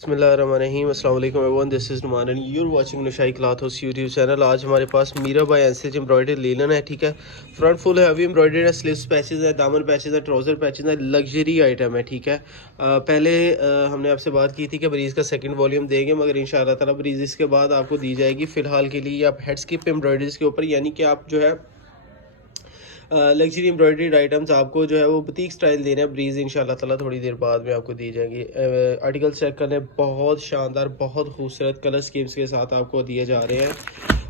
बिस्मिल्लाहिर्रहमानिर्रहीम अस्सलाम वालेकुम everyone, this is Numan and you are watching Naushahi cloth house YouTube channel. आज हमारे पास मीरा बाय एनसीज एम्ब्रॉयडर्ड लीलन है। ठीक है, फ्रंट फुल हैवी एम्ब्रॉयडर्ड है, स्लीव्स पैचेस है, दामन पैचेस है, ट्राउजर पैचेस है, लग्जरी आइटम है। ठीक है, पहले हमने आपसे बात की थी कि ब्रीज का सेकंड वॉल्यूम देंगे, मगर इंशाअल्लाह ताला ब्रीज इसके बाद आपको दी जाएगी। फिलहाल के लिए आप हेड स्किप एम्ब्रॉयडरीज के ऊपर, यानी कि आप जो है लग्जरी एम्ब्रॉयडरीड आइटम्स आपको जो है वो बुटीक स्टाइल दे रहे हैं। ब्रीज इंशाल्लाह ताला थोड़ी देर बाद में आपको दी जाएंगी। आर्टिकल चेक करने बहुत शानदार, बहुत खूबसूरत कलर स्कीम्स के साथ आपको दिए जा रहे हैं।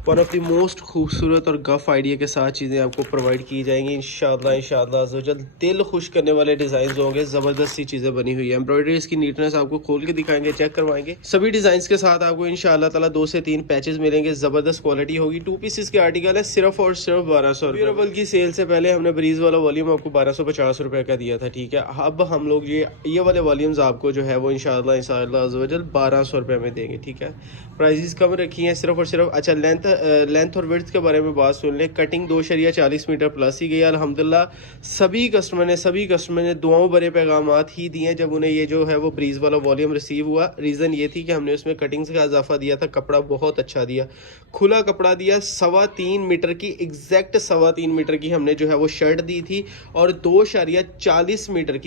वन ऑफ द मोस्ट खूबसूरत और गफ आइडिया के साथ चीज़ें आपको प्रोवाइड की जाएंगी इंशाअल्लाह जल्द। दिल खुश करने वाले डिज़ाइन होंगे, ज़बरदस्त सी चीज़ें बनी हुई है। एम्ब्रॉयडरी इसकी नीटनेस आपको खोल के दिखाएंगे, चेक करवाएंगे। सभी डिज़ाइन के साथ आपको इंशाअल्लाह ताला 2 से 3 पैचेस मिलेंगे, ज़बरदस्त क्वालिटी होगी। 2 पीसेस के आर्टिकल है, सिर्फ और सिर्फ 1200 रुपये। की सेल से पहले हमने ब्रीज वाला वॉल्यूम आपको 1250 रुपये का दिया था। ठीक है, अब हम लोग ये वाले वॉल्यूम्स आपको जो है वो इंशाअल्लाह 1200 रुपये में देंगे। ठीक है, प्राइजेस कम रखी हैं सिर्फ और सिर्फ। अच्छा, लेंथ और विड्थ के बारे में बात सुन लें। कटिंग 2.40 मीटर प्लस ही गई। अल्हम्दुलिल्लाह सभी कस्टमर ने दुआओं भरे पैगामात ही दिए जब उन्हें ये जो है वो ब्रीज वाला वॉल्यूम रिसीव हुआ। रीज़न ये थी कि हमने उसमें कटिंग्स का इजाफा दिया था, कपड़ा बहुत अच्छा दिया, खुला कपड़ा दिया। 3.25 मीटर की एग्जैक्ट 3.25 मीटर की हमने जो है वो शर्ट दी थी, और 2.40 मीटर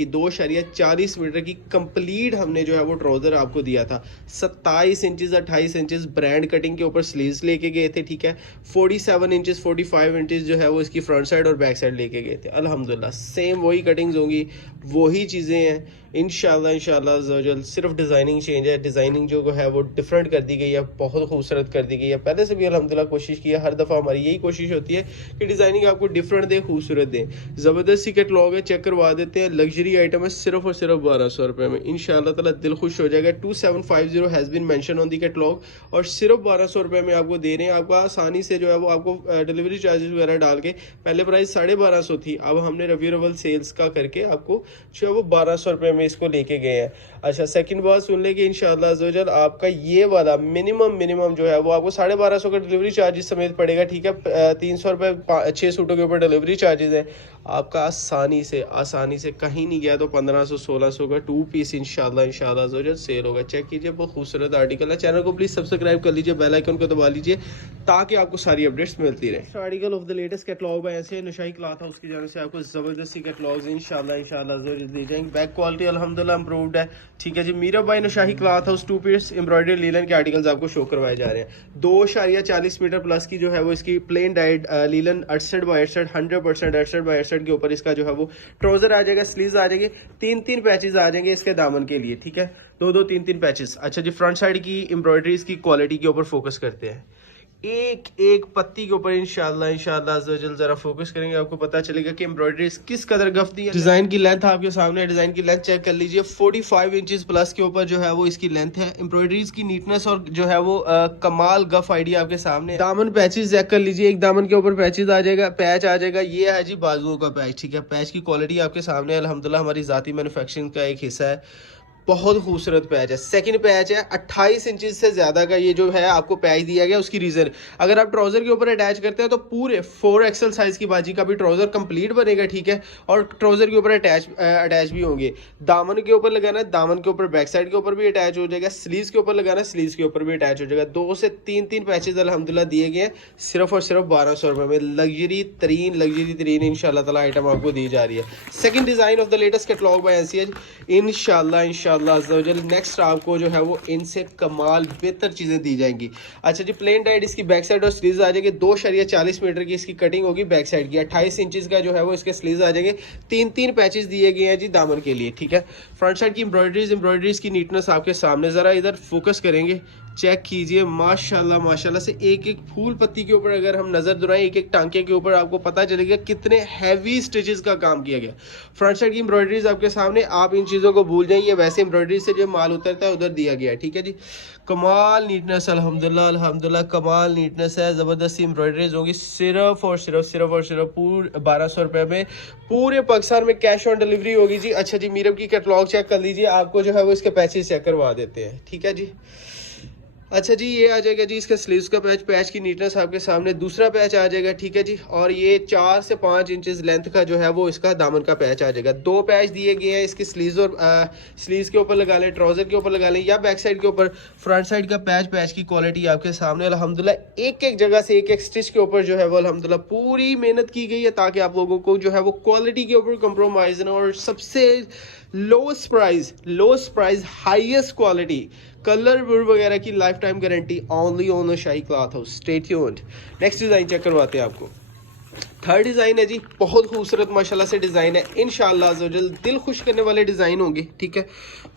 की कंप्लीट हमने जो है वो ट्राउजर आपको दिया था। 27 इंचेस 28 इंचेस ब्रांड कटिंग के ऊपर स्लीव्स लेके गए थे। ठीक है, 47 इंचेस 45 इंचेस जो है वो इसकी फ्रंट साइड और बैक साइड लेके गए थे। अल्हम्दुलिल्लाह सेम वही कटिंग्स होंगी, वही चीज़ें हैं इंशाल्लाह जल्द। सिर्फ डिज़ाइनिंग चेंज है, डिज़ाइनिंग जो है वो डिफरेंट कर दी गई है, बहुत खूबसूरत कर दी गई है। पहले से भी अल्हम्दुलिल्लाह कोशिश की है, हर दफ़ा हमारी यही कोशिश होती है कि डिज़ाइनिंग आपको डिफरेंट दे, खूबसूरत दे। ज़बरदस्त सी कैटलॉग है, चेक करवा देते हैं। लग्जरी आइटम है, सिर्फ और सिर्फ 1200 रुपये में। इंशाल्लाह ताला दिल खुश हो जाएगा। 2750 has been mention on the catalogue, और सिर्फ 1200 रुपये में आपको दे रहे हैं। आपको आसानी से जो है वो आपको डिलीवरी चार्जेस वगैरह डाल के, पहले प्राइस 1250 थी, अब हमने रिव्यूएबल सेल्स का करके आपको जो है वो 1200 रुपये में इसको लेके गए हैं। अच्छा, सेकंड बात सुन ले कि इंशाल्लाह अज़्ज़वजल आपका ये वाला मिनिमम जो है वो आपको 1250 का डिलीवरी चार्जेस समेत पड़ेगा। ठीक है, 300 रुपये 6 सूटों के ऊपर डिलीवरी चार्जेस हैं। आपका आसानी से कहीं नहीं गया तो 1500-1600 का 2 पीस इंशाल्लाह अज़्ज़वजल सेल होगा। चेक कीजिए, बहुत खूबसूरत आर्टिकल है। चैनल को प्लीज सब्सक्राइब कर लीजिए, बेल आइकन को दबा लीजिए ताकि आपको सारी अपडेट्स मिलती रहे। Article of the latest catalogue है, ऐसे नशाही क्लॉथ हाउस की जाने से आपको जबरदस्ती कैटलॉग्स इंशाल्लाह दी जाएंगे। बैक क्वालिटी अल्हम्दुलिल्लाह इंप्रूव्ड है। ठीक है जी, Meera by Naushahi cloth house 2 piece embroidered linen के आर्टिकल्स आपको शो करवाए जा रहे हैं। 2.40 मीटर प्लस की जो है वो इसकी plain dyed linen 68 by 68 100% 68 by 68 के ऊपर इसका जो है वो ट्राउजर आ जाएगा, स्लीव्स आ जाएंगे, 3 पैचेस आ जाएंगे इसके दामन के लिए। ठीक है, 2-3 पैचेस। अच्छा जी, फ्रंट साइड की एम्ब्रॉयडरी की क्वालिटी के ऊपर फोकस करते हैं। एक पत्ती के ऊपर इंशाल्लाह अज़्ज़वजल जरा फोकस करेंगे, आपको पता चलेगा कि एम्ब्रॉयडरी किस कदर गफ्ती है। डिजाइन की लेंथ आपके सामने है, डिजाइन की लेंथ चेक कर लीजिए। 45 इंचेस प्लस के ऊपर जो है वो इसकी लेंथ है। एम्ब्रॉयडरीज की नीटनेस और जो है वो कमाल गफ आइडिया आपके सामने। दामन पैचेस चेक कर लीजिए, एक दामन के ऊपर पैच आ जाएगा। ये है जी बाजुओं का पैच। ठीक है, पैच की क्वालिटी आपके सामने अल्हम्दुलिल्लाह हमारी जाती मैन्युफैक्चरिंग का एक हिस्सा है। बहुत खूबसूरत पैच है। सेकंड पैच है 28 इंचेस से ज्यादा का, ये जो है आपको पैच दिया गया। उसकी रीजन, अगर आप ट्राउजर के ऊपर अटैच करते हैं तो पूरे 4XL साइज की बाजी का भी ट्राउजर कंप्लीट बनेगा। ठीक है, और ट्राउजर के ऊपर अटैच भी होंगे। दामन के ऊपर लगाना है, दामन के ऊपर बैक साइड के ऊपर भी अटैच हो जाएगा। स्लीव्स के ऊपर लगाना है, स्लीव्स के ऊपर भी अटैच हो जाएगा। 2 से 3 पैचेस अल्हम्दुलिल्लाह दिए गए हैं, सिर्फ और सिर्फ 1200 रुपये में। लग्जरी तरीन इंशाल्लाह ताला आइटम आपको दी जा रही है। Second design of the latest catalogue by NCH इंशाल्लाह अज़्ज़वजल। नेक्स्ट आपको जो है वो इनसे कमाल बेहतर चीजें दी जाएंगी। अच्छा जी, प्लेन डाइट इसकी बैक साइड और स्लीव्स आ जाएंगे। 2.40 मीटर की इसकी कटिंग होगी बैक साइड की। 28 इंचेस का जो है वो इसके स्लीव्स आ जाएंगे। 3 पैचेस दिए गए हैं जी दामन के लिए। ठीक है, फ्रंट साइड की एम्ब्रॉयडरीज की नीटनेस आपके सामने, जरा इधर फोकस करेंगे, चेक कीजिए। माशाल्लाह से एक फूल पत्ती के ऊपर अगर हम नजर दुराएं, एक टांके के ऊपर, आपको पता चलेगा कितने हैवी स्टिचेस का काम किया गया। फ्रंट साइड की एम्ब्रॉयडरीज आपके सामने, आप इन चीजों को भूल जाइए, वैसे एम्ब्रॉयडरी से जो माल उतरता है उधर दिया गया है। ठीक है जी, कमाल नीटनेस अल्हम्दुलिल्लाह कमाल नीटनेस है। जबरदस्त एम्ब्रॉयडरीज होगी, सिर्फ और सिर्फ पूरे 1200 रुपये में। पूरे पाकिस्तान में कैश ऑन डिलीवरी होगी जी। अच्छा जी, मीरब की कैटलॉग चेक कर लीजिए, आपको जो है वो इसके पैसे चेक करवा देते हैं। ठीक है जी, अच्छा जी, ये आ जाएगा जी इसका स्लीव्स का पैच। पैच की नीटनेस आपके सामने। दूसरा पैच आ जाएगा, ठीक है जी। और ये 4 से 5 इंचेस लेंथ का जो है वो इसका दामन का पैच आ जाएगा। 2 पैच दिए गए हैं इसके स्लीव्स और स्लीव्स के ऊपर लगा लें, ट्राउजर के ऊपर लगा लें या बैक साइड के ऊपर। फ्रंट साइड का पैच, पैच की क्वालिटी आपके सामने अल्हम्दुलिल्लाह। एक एक जगह से एक एक स्टिच के ऊपर जो है वो अल्हम्दुलिल्लाह पूरी मेहनत की गई है ताकि आप लोगों को जो है वो क्वालिटी के ऊपर कंप्रोमाइज ना। और सबसे lowest price highest quality, colour वगैरह की life time guarantee only on Naushahi cloth house. Stay tuned. Next design check करवाते हैं आपको। थर्ड डिज़ाइन है जी, बहुत खूबसूरत माशाल्लाह से डिज़ाइन है। इंशाल्लाह अज़्ज़वजल दिल खुश करने वाले डिज़ाइन होंगे, ठीक है।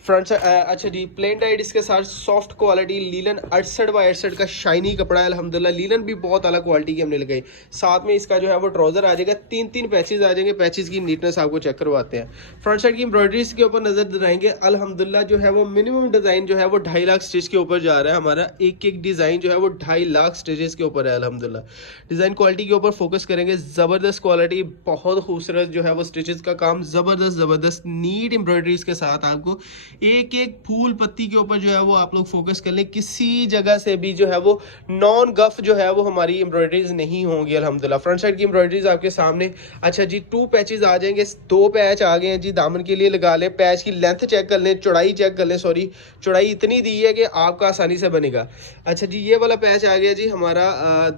फ्रंट अच्छा जी, प्लेन टाइड इसके साथ सॉफ्ट क्वालिटी लीलन 68 बाय 68 का शाइनी कपड़ा है अल्हम्दुलिल्लाह। लीलन भी बहुत अलग क्वालिटी की हमने लगाई। साथ में इसका जो है वो ट्राउजर आ जाएगा। 3 पैचेस आ जाएंगे। पैचेस की नीटनेस आपको चेक करवाते हैं। फ्रंट साइड की एम्ब्रॉयडरीज के ऊपर नजर दिलाएंगे। अल्हम्दुलिल्लाह जो है वो मिनिमम डिज़ाइन जो है वो 2.5 लाख स्टिच के ऊपर जा रहा है हमारा। एक एक डिज़ाइन जो है वो 2.5 लाख स्टिचेस के ऊपर है अल्हम्दुलिल्लाह। डिज़ाइन क्वालिटी के ऊपर फोकस करेंगे। ज़बरदस्त क्वालिटी, बहुत खूबसूरत जो है वो स्टिचेस का काम, ज़बरदस्त नीट एम्ब्रॉयडरीज के साथ आपको एक एक फूल पत्ती के ऊपर जो है वो आप लोग फोकस कर लें। किसी जगह से भी जो है वो नॉन गफ जो है वो हमारी एम्ब्रॉयडरीज नहीं होंगी अल्हम्दुलिल्लाह। फ्रंट साइड की एम्ब्रॉयडरीज आपके सामने। अच्छा जी, 2 पैचेस आ जाएंगे। 2 पैच आ गए हैं जी, दामन के लिए लगा लें। पैच की लेंथ चेक कर लें, चौड़ाई चेक कर लें। सॉरी, चौड़ाई इतनी दी है कि आपका आसानी से बनेगा। अच्छा जी, ये वाला पैच आ गया जी हमारा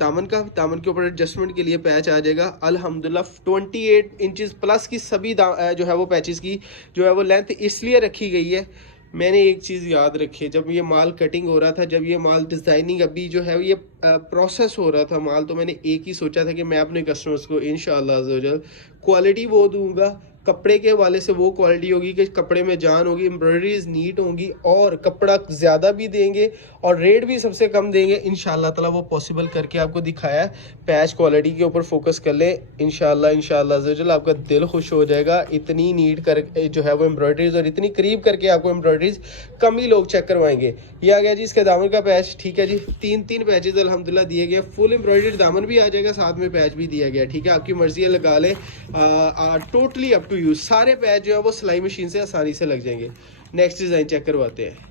दामन का। दामन के ऊपर एडजस्टमेंट के लिए पैच आ जाएगा अल्हम्दुलिल्लाह। 28 इंचेस प्लस की सभी जो है वो पैचेस की जो है वो लेंथ इसलिए रखी गई है। मैंने एक चीज़ याद रखी है, जब ये माल कटिंग हो रहा था, जब ये माल डिज़ाइनिंग अभी जो है ये प्रोसेस हो रहा था माल, तो मैंने एक ही सोचा था कि मैं अपने कस्टमर्स को इंशाअल्लाह अज़्ज़वजल क्वालिटी वो दूंगा, कपड़े के हवाले से वो क्वालिटी होगी कि कपड़े में जान होगी, एम्ब्रॉयडरीज नीट होंगी और कपड़ा ज़्यादा भी देंगे और रेट भी सबसे कम देंगे इंशाअल्लाह ताला। वो पॉसिबल करके आपको दिखाया है। पैच क्वालिटी के ऊपर फोकस कर लें इंशाअल्लाह अज़्ज़वजल, आपका दिल खुश हो जाएगा। इतनी नीट कर जो है वो एम्ब्रॉयडरीज और इतनी करीब करके आपको एम्ब्रॉयडरीज कम ही लोग चेक करवाएंगे। ये आ गया जी इसके दामन का पैच, ठीक है जी। 3 पैचेस अल्हम्दुलिल्लाह दिए गए। फुल एम्ब्रॉयडर्ड दामन भी आ जाएगा, साथ में पैच भी दिया गया, ठीक है। आपकी मर्जी है, लगा लें। Totally up to you. सारे पैच जो है वो सिलाई मशीन से आसानी से लग जाएंगे। नेक्स्ट डिज़ाइन चेक करवाते हैं।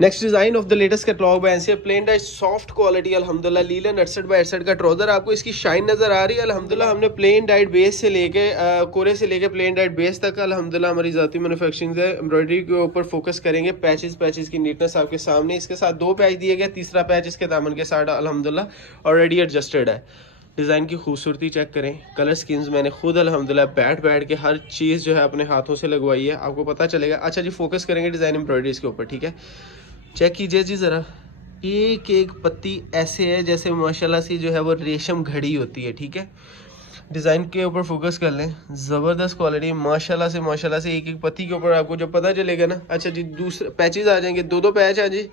Next design of the latest catalogue by NCR, plain dyed soft quality अल्हम्दुलिल्लाह। लीलन 68 बाय 68 का ट्राउजर, आपको इसकी शाइन नज़र आ रही है अल्हम्दुलिल्लाह। हमने प्लेन डाइट बेस से लेके कोरे से लेके प्लेन डाइट बेस तक अल्हम्दुलिल्लाह हमारी ज़ाती मैन्युफैक्चरिंग है। एम्ब्रॉयडरी के ऊपर फोकस करेंगे। पैचेस की नीटनेस आपके सामने। इसके साथ 2 पैच दिए गए, तीसरा पैच इसके दामन के साथ अल्हम्दुलिल्लाह ऑलरेडी एडजस्टेड है। डिज़ाइन की खूबसूरती चेक करें। कलर स्कीम्स मैंने खुद अल्हम्दुलिल्लाह बैठ के हर चीज़ जो है अपने हाथों से लगवाई है, आपको पता चलेगा। अच्छा जी, फोकस करेंगे डिज़ाइन एम्ब्रॉयडरीज के ऊपर, ठीक है। चेक कीजिए जी ज़रा, एक एक पत्ती ऐसे है जैसे माशाल्लाह से जो है वो रेशम घड़ी होती है, ठीक है। डिज़ाइन के ऊपर फोकस कर लें। ज़बरदस्त क्वालिटी माशाल्लाह से एक एक पत्ती के ऊपर आपको जब पता चलेगा ना। अच्छा जी, दूसरे पैचेस आ जाएंगे। 2 पैच आ जी,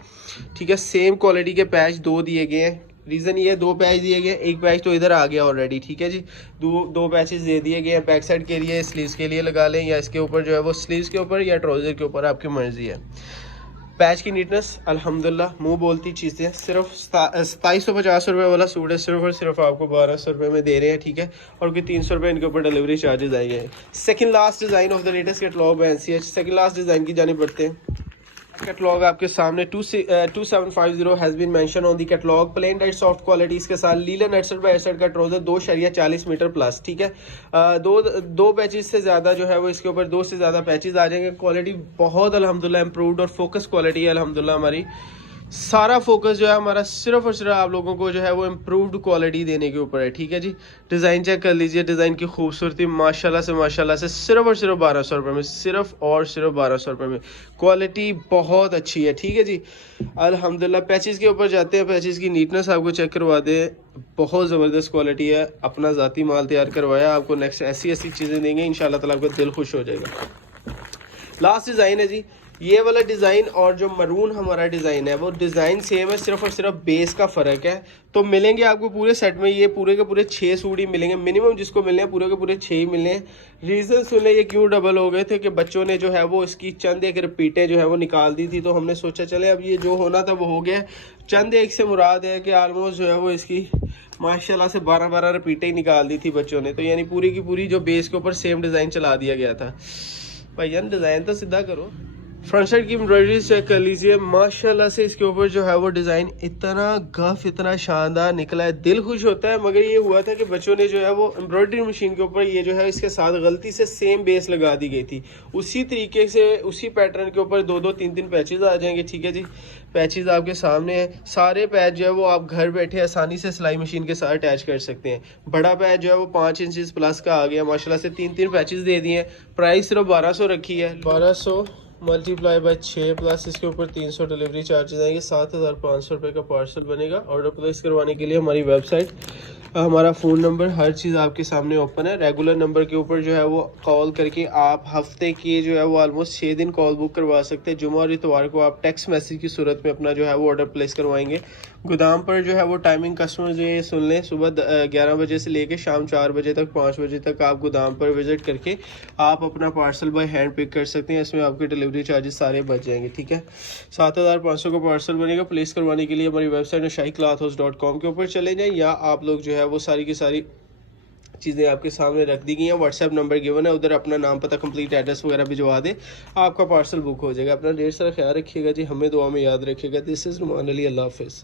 ठीक है। सेम क्वालिटी के पैच 2 दिए गए हैं। रीज़न ये है, 2 पैच दिए गए, एक पैच तो इधर आ गया ऑलरेडी, ठीक है जी। 2 पैचेस दे दिए गए हैं। बैक साइड के लिए, स्लीव्स के लिए लगा लें या इसके ऊपर जो है वो स्लीव्स के ऊपर या ट्राउज़र के ऊपर, आपकी मर्ज़ी है। पैच की नीटनेस अल्हम्दुलिल्लाह मुंह बोलती चीज़ें। सिर्फ 2750 रुपये वाला सूट है, सिर्फ और सिर्फ आपको 1200 रुपये में दे रहे हैं, ठीक है। और कोई 300 रुपये इनके ऊपर डिलीवरी चार्जेस आएंगे। Second last design of the latest catalogue by NCH. Second last design की जानिब बढ़ते हैं। कैटलॉग आपके सामने 2750 has been mention on the catalogue. Plain dyed soft qualities के साथ लीलन 68 बाय 68 का ट्राउजर 2.40 मीटर प्लस, ठीक है। दो पैचेस से ज़्यादा जो है वो इसके ऊपर 2 से ज़्यादा पैचेस आ जाएंगे। क्वालिटी बहुत अल्हम्दुलिल्लाह इम्प्रूव्ड और फोकस क्वालिटी है अल्हम्दुलिल्लाह हमारी। सारा फोकस जो है हमारा सिर्फ और सिर्फ आप लोगों को जो है वो इम्प्रूव्ड क्वालिटी देने के ऊपर है, ठीक है जी। डिज़ाइन चेक कर लीजिए। डिज़ाइन की खूबसूरती माशाल्लाह से सिर्फ और सिर्फ 1200 रुपये में, सिर्फ और सिर्फ 1200 रुपये में। क्वालिटी बहुत अच्छी है, ठीक है जी अल्हम्दुलिल्लाह। पैचेस के ऊपर जाते हैं। पैचेस की नीटनेस आपको चेक करवा दे। बहुत ज़बरदस्त क्वालिटी है। अपना ज़ाती माल तैयार करवाया, आपको नेक्स्ट ऐसी चीज़ें देंगे इंशाल्लाह ताला, आपका दिल खुश हो जाएगा। लास्ट डिज़ाइन है जी, ये वाला डिज़ाइन और जो मरून हमारा डिज़ाइन है वो डिज़ाइन सेम है, सिर्फ और सिर्फ बेस का फ़र्क है। तो मिलेंगे आपको पूरे सेट में ये पूरे के पूरे 6 सूट ही मिलेंगे मिनिमम, जिसको मिलने हैं पूरे के पूरे 6 ही मिलने हैं। रीज़न सुने ये क्यों डबल हो गए थे कि बच्चों ने जो है वो इसकी चंद एक रिपीटें जो है वो निकाल दी थी, तो हमने सोचा चले अब ये जो होना था वो हो गया। चंद एक से मुराद है कि आलमोस्ट जो है वो इसकी माशाल्लाह से 12 रिपीटें ही निकाल दी थी बच्चों ने, तो यानी पूरी की पूरी जो बेस के ऊपर सेम डिज़ाइन चला दिया गया था। भैया डिज़ाइन तो सीधा करो। फ्रंट साइड की एम्ब्रॉयडरी चेक कर लीजिए, माशाल्लाह से इसके ऊपर जो है वो डिज़ाइन इतना गफ इतना शानदार निकला है, दिल खुश होता है। मगर ये हुआ था कि बच्चों ने जो है वो एम्ब्रॉयडरी मशीन के ऊपर ये जो है इसके साथ गलती से सेम बेस लगा दी गई थी। उसी तरीके से उसी पैटर्न के ऊपर 2-2 3-3 पैचेस आ जाएंगे। ठीक है जी, पैचेस आपके सामने हैं। सारे पैच जो है वो आप घर बैठे आसानी से सिलाई मशीन के साथ अटैच कर सकते हैं। बड़ा पैच जो है वो 5 इंचज़ प्लस का आ गया माशाल्लाह से। 3-3 पैचेस दे दिए हैं। प्राइस सिर्फ 1200 रखी है। 1200 मल्टीप्लाई बाय 6 प्लस इसके ऊपर 300 डिलीवरी चार्जेस आएंगे। 7500 रुपये का पार्सल बनेगा। ऑर्डर प्लेस करवाने के लिए हमारी वेबसाइट, हमारा फ़ोन नंबर, हर चीज़ आपके सामने ओपन है। रेगुलर नंबर के ऊपर जो है वो कॉल करके आप हफ्ते की जो है वो ऑलमोस्ट 6 दिन कॉल बुक करवा सकते हैं। जुम्मा और इतवार को आप टेक्स्ट मैसेज की सूरत में अपना जो है वो ऑर्डर प्लेस करवाएंगे। गोदाम पर जो है वो टाइमिंग कस्टमर जो ये सुन लें, सुबह 11 बजे से लेकर शाम 4 बजे तक 5 बजे तक आप गोदाम पर विज़िट करके आप अपना पार्सल बाय हैंड पिक कर सकते हैं। इसमें आपके डिलीवरी चार्जेस सारे बच जाएंगे। ठीक है, 7500 का पार्सल बनेगा। प्लेस करवाने के लिए हमारी वेबसाइट noshahi के ऊपर चले जाएँ, या आप लोग जो है वो सारी की सारी चीज़ें आपके सामने रख दी गई हैं। व्हाट्सएप नंबर गिवन है, उधर अपना नाम पता कंप्लीट एड्रेस वगैरह भिजवा दें, आपका पार्सल बुक हो जाएगा। अपना ढेर सारा ख्याल रखिएगा जी, हमें दुआ में याद रखिएगा। दिस इज़ नुमान अली, अल्लाह हाफिज़।